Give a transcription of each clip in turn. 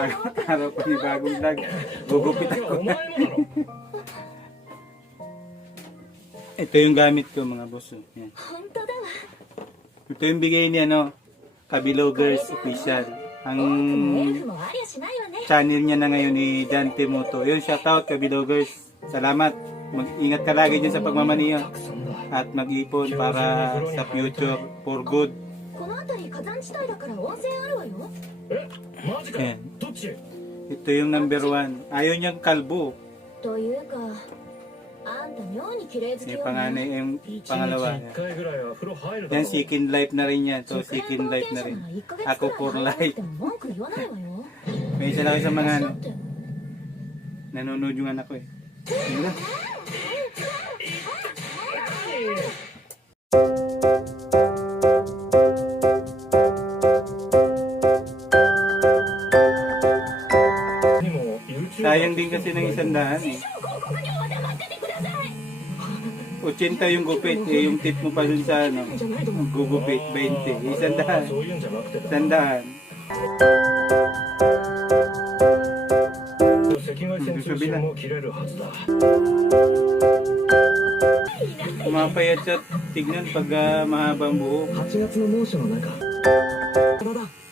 panibagong araw, panibagong vlog. Gugupit ako. Ito yung gamit ko mga boss. Yan. Ito yung bigay ni Kabilogers Official. Ang channel niya na ngayon ni Jan Timoto. Yun, shoutout Kabilogers. Salamat. Mag-ingat ka lagi dyan sa pagmamaniya. At mag-ipon para sa future for good. Yan. Ito yung number 1. Ayaw niyang kalbo. Yung panganay, yung pangalawa. Yan, second life na rin yan. So, second life na rin. Ako for life. May isa lang sa mga nanonood yung anak ko eh. Yun na. Sayang din kasi ng 100 eh. 80 yung gupit eh, yung tip mo pa dun sa gugupit 20, 100. 100. Kumapayat siya, tignan pag mahabang buhok.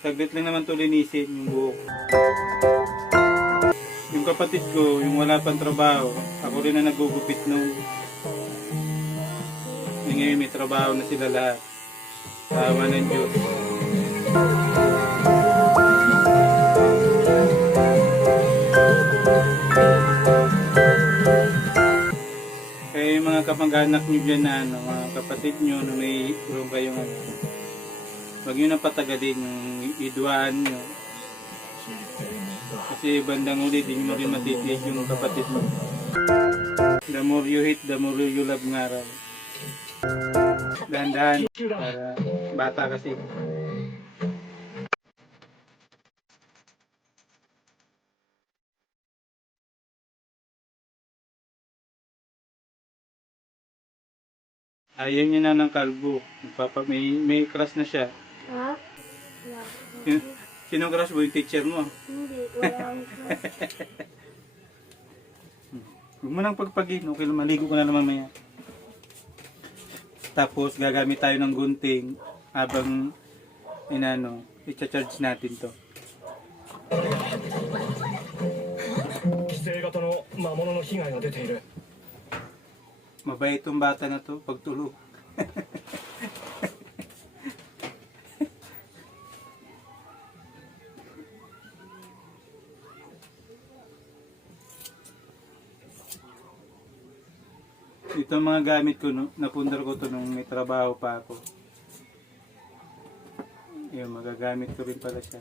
Saglit lang naman ito linisin yung buhok. Yung kapatid ko, yung wala pang trabaho, ako rin na nagugupit nung ngayon may trabaho na sila lahat. Tawa ng Diyos. Kaya yung mga kamag-anak nyo dyan na mga kapatid nyo na may urong kayong huwag nyo na patagalin yung idwaan nyo. Kasi bandang uli, di mo rin matitiis yung kapatid mo. The more you hate, the more you love nga raw. Dahan-dahan para bata kasi. Ayaw niya na ng kalbo. May crush na siya. Ha? Sino crush mo? Yung teacher mo? Hindi, wala akong crush. Huwag mo nang pagpagin. Okay lang, maligo ka na naman maya. Tapos gagamit tayo ng gunting habang i-charge natin to. Mabait itong bata na to pagtulog. Ito ang mga gamit ko, napundar ko to nung may trabaho pa ako. Yung magagamit ko rin pala siya.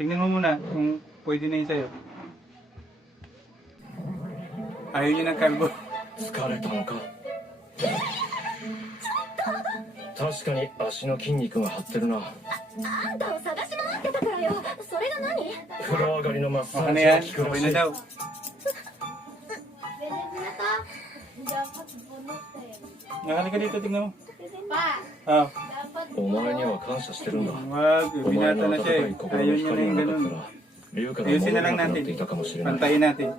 Tingnan mo muna kung pwede na yun sa'yo. Ayaw niya ng kalbo. 疲れたのか確かに足の筋肉が張ってるなあんたを探し回ってたからよ。それが何？風呂上がりのマッサ Okay ー na ジが yan. 効くら Okay し na い daw. Dapat bunot tayo. Nakalika dito, tingnan mo. Pa, Ah, dapat お前には感謝してるんだ wag. お前 Binata の na 温 siya か eh. い心 Ayaw の niya na 光 yung がなか ganun. ったら龍から Ayusin 戻 na れ lang なくなっ natin. ていたかもしれない Pantayin natin.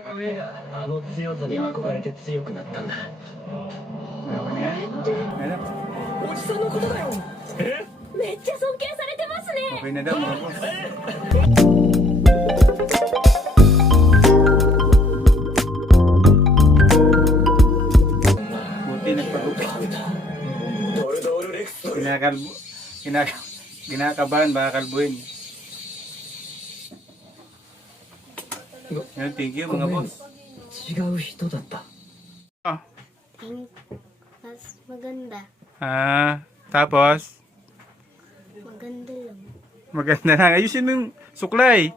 上があの強さに憧れて強くなったんだ。 Ano yan? Ano? おじさんのことだよ。え？めっちゃ尊敬されてますね。 Okay na daw mga boss. Buti nagpagupit. ドルドルレクストル。 Kinakabahan, baka kalbuhin. Yan, thank you mga boss. 違う人だった。 Ah, Mas maganda. tapos, Maganda lang. maganda na. Ayusin mo yung suklay.